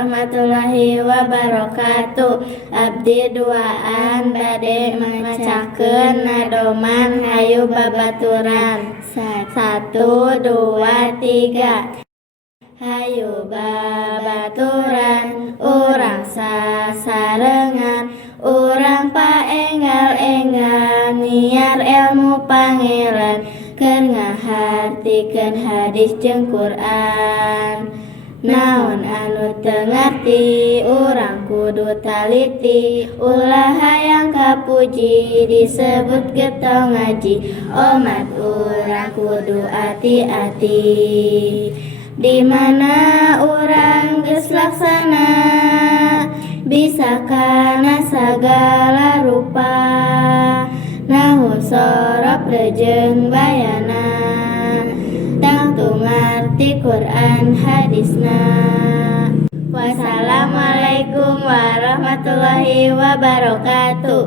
warahmatullahi wabarakatuh. Abdi duaan bade macakeun nadoman hayu babaturan. 1, 2, 3. Hayu babaturan urang sasarengan, urang paenggal-enggal niar ilmu pangeran, keur ngahartikeun hadis jeung Quran. Naon anu teu ngarti urang kudu taliti, ulah hayang kapuji disebut getong ngaji. Umat urang kudu ati-ati, di mana urang geus laksana, bisa kana sagala rupa, nahu sorop jeung bayana, tangtu ngarti Quran hadisna. Wassalamualaikum warahmatullahi wabarakatuh.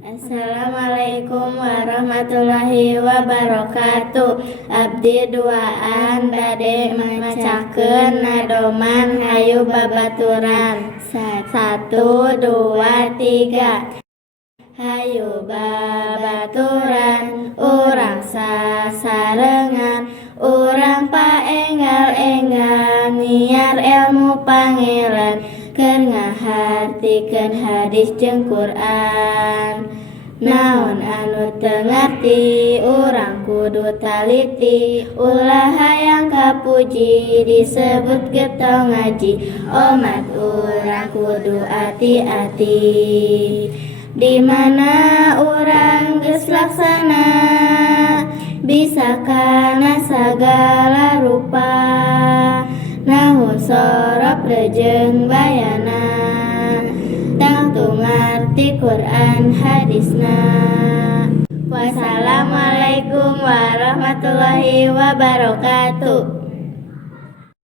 Assalamualaikum warahmatullahi wabarakatuh. Abdi duaan bade macakeun nadoman hayu babaturan. 1, 2, 3. Hayu babaturan urang sasarengan, urang paenggal-enggal niar ilmu pangeran, keur ngahartikeun hadis jeung Quran. Naon anu teu ngarti urang kudu taliti, ulah hayang kapuji disebut getong ngaji. Umat urang kudu ati-ati, di mana urang geus laksana, bisa kana sagala rupa, nahu sorop jeung bayana, tangtu ngarti Quran hadisna. Wassalamualaikum warahmatullahi wabarakatuh.